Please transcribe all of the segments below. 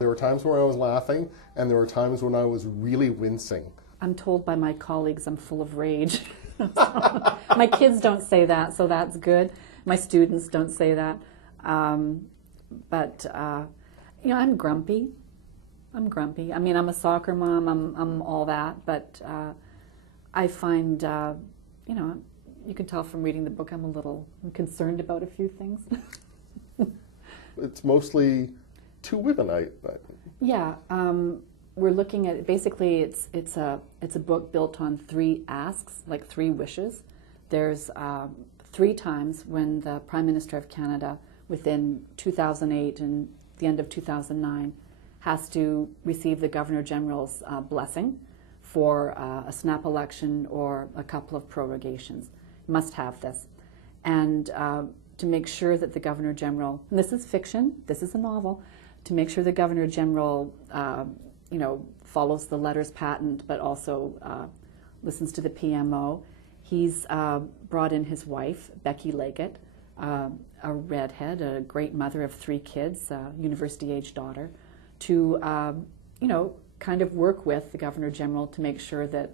There were times when I was laughing, and there were times when I was really wincing. I'm told by my colleagues I'm full of rage. My kids don't say that, so that's good. My students don't say that. But I'm grumpy. I'm grumpy. I mean, I'm a soccer mom, I'm all that, but I find, you can tell from reading the book I'm concerned about a few things. It's mostly two women, Yeah, we're looking at, basically it's a book built on 3 asks, like 3 wishes. There's 3 times when the Prime Minister of Canada, within 2008 and the end of 2009, has to receive the Governor-General's blessing for a snap election or a couple of prorogations. Must have this. And to make sure that the Governor-General, and this is fiction, this is a novel, to make sure the Governor-General follows the letters patent, but also listens to the PMO. He's brought in his wife, Becky Leggett, a redhead, a great mother of 3 kids, a university-age daughter, to kind of work with the Governor-General to make sure that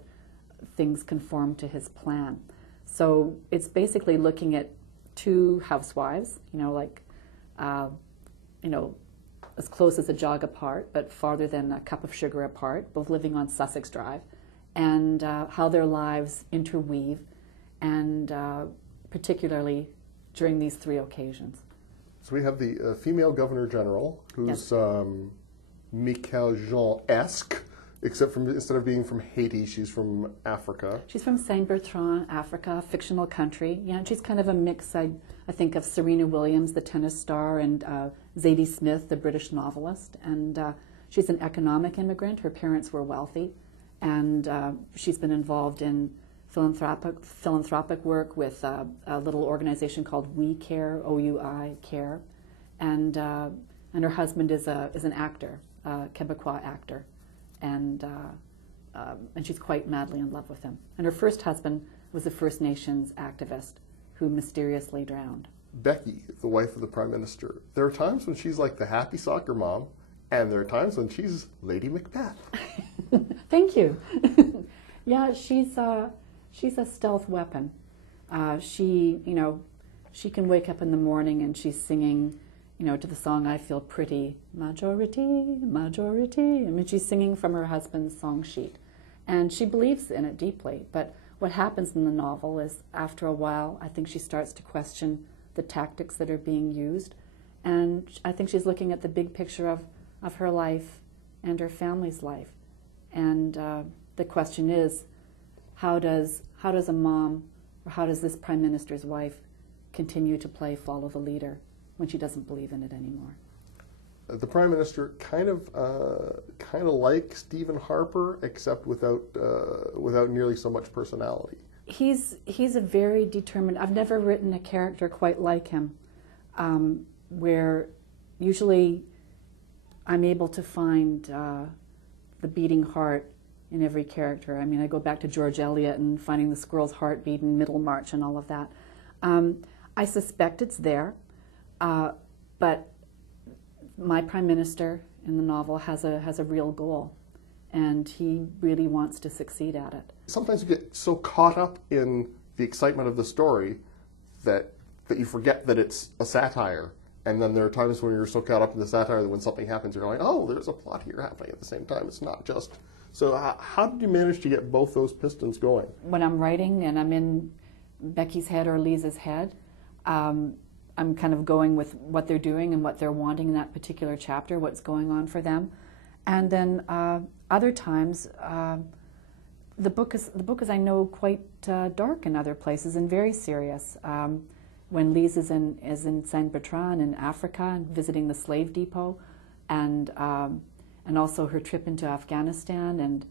things conform to his plan. So it's basically looking at 2 housewives, as close as a jog apart, but farther than a cup of sugar apart, both living on Sussex Drive, and how their lives interweave, and particularly during these 3 occasions. So we have the female Governor-General, who's Michael Jean-esque, except instead of being from Haiti, she's from Africa. She's from Saint-Bertrand, Africa, fictional country. Yeah, and she's kind of a mix, I think, of Serena Williams, the tennis star, and Zadie Smith, the British novelist. And she's an economic immigrant. Her parents were wealthy, and she's been involved in philanthropic work with a little organization called We Care, O-U-I, Care. And her husband is an actor, a Quebecois actor. And she's quite madly in love with him. And her first husband was a First Nations activist who mysteriously drowned. Becky, the wife of the Prime Minister, there are times when she's like the happy soccer mom, and there are times when she's Lady Macbeth. Thank you. Yeah, she's a stealth weapon. She can wake up in the morning and she's singing, to the song I Feel Pretty, majority, majority. I mean, she's singing from her husband's song sheet. And she believes in it deeply. But what happens in the novel is, after a while, I think she starts to question the tactics that are being used. And I think she's looking at the big picture of her life and her family's life. And the question is, how does a mom, or how does this Prime Minister's wife continue to play follow the leader when she doesn't believe in it anymore? The Prime Minister kind of like Stephen Harper, except without nearly so much personality. He's a very determined. I've never written a character quite like him, where usually I'm able to find the beating heart in every character. I mean, I go back to George Eliot and finding the squirrel's heartbeat in Middlemarch and all of that. I suspect it's there, but my Prime Minister in the novel has a real goal, and he really wants to succeed at it. Sometimes you get so caught up in the excitement of the story that you forget that it's a satire. And then there are times when you're so caught up in the satire that when something happens, you're like, oh, there's a plot here happening at the same time. It's not just... So how did you manage to get both those pistons going? When I'm writing and I'm in Becky's head or Lisa's head, I'm kind of going with what they're doing and what they're wanting in that particular chapter, what's going on for them. And then other times, the book is, I know, quite dark in other places and very serious. When Lise is in Saint-Bertrand in Africa and visiting the slave depot, and also her trip into Afghanistan, and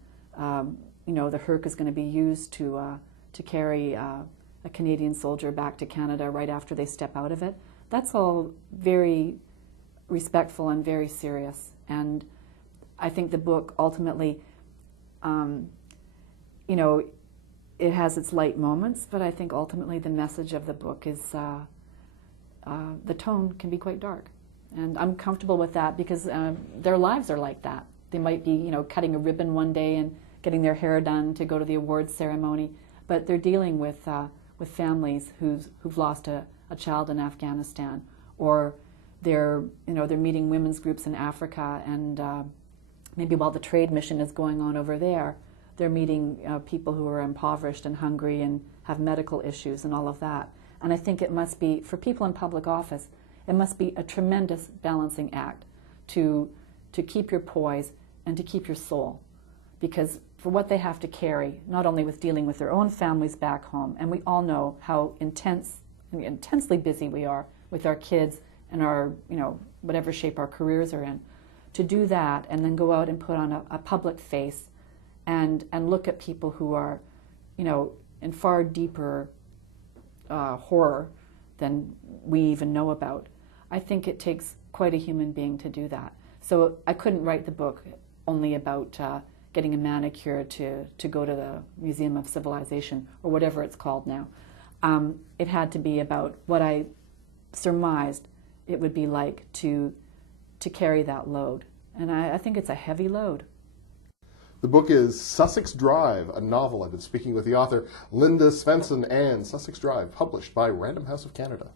the Herc is going to be used to carry a Canadian soldier back to Canada right after they step out of it. That's all very respectful and very serious. And I think the book ultimately, it has its light moments, but I think ultimately the message of the book is the tone can be quite dark. And I'm comfortable with that because their lives are like that. They might be, you know, cutting a ribbon one day and getting their hair done to go to the awards ceremony, but they're dealing with families who've lost a child in Afghanistan, or they're meeting women's groups in Africa, and maybe while the trade mission is going on over there, they're meeting people who are impoverished and hungry and have medical issues and all of that. And I think it must be, for people in public office, it must be a tremendous balancing act to keep your poise and to keep your soul. Because for what they have to carry, not only with dealing with their own families back home, and we all know how intensely busy we are with our kids and our, you know, whatever shape our careers are in, to do that and then go out and put on a public face and look at people who are, you know, in far deeper horror than we even know about. I think it takes quite a human being to do that. So I couldn't write the book only about getting a manicure to go to the Museum of Civilization, or whatever it's called now. It had to be about what I surmised it would be like to carry that load. And I think it's a heavy load. The book is Sussex Drive, a novel. I've been speaking with the author, Linda Svendsen, and Sussex Drive, published by Random House of Canada.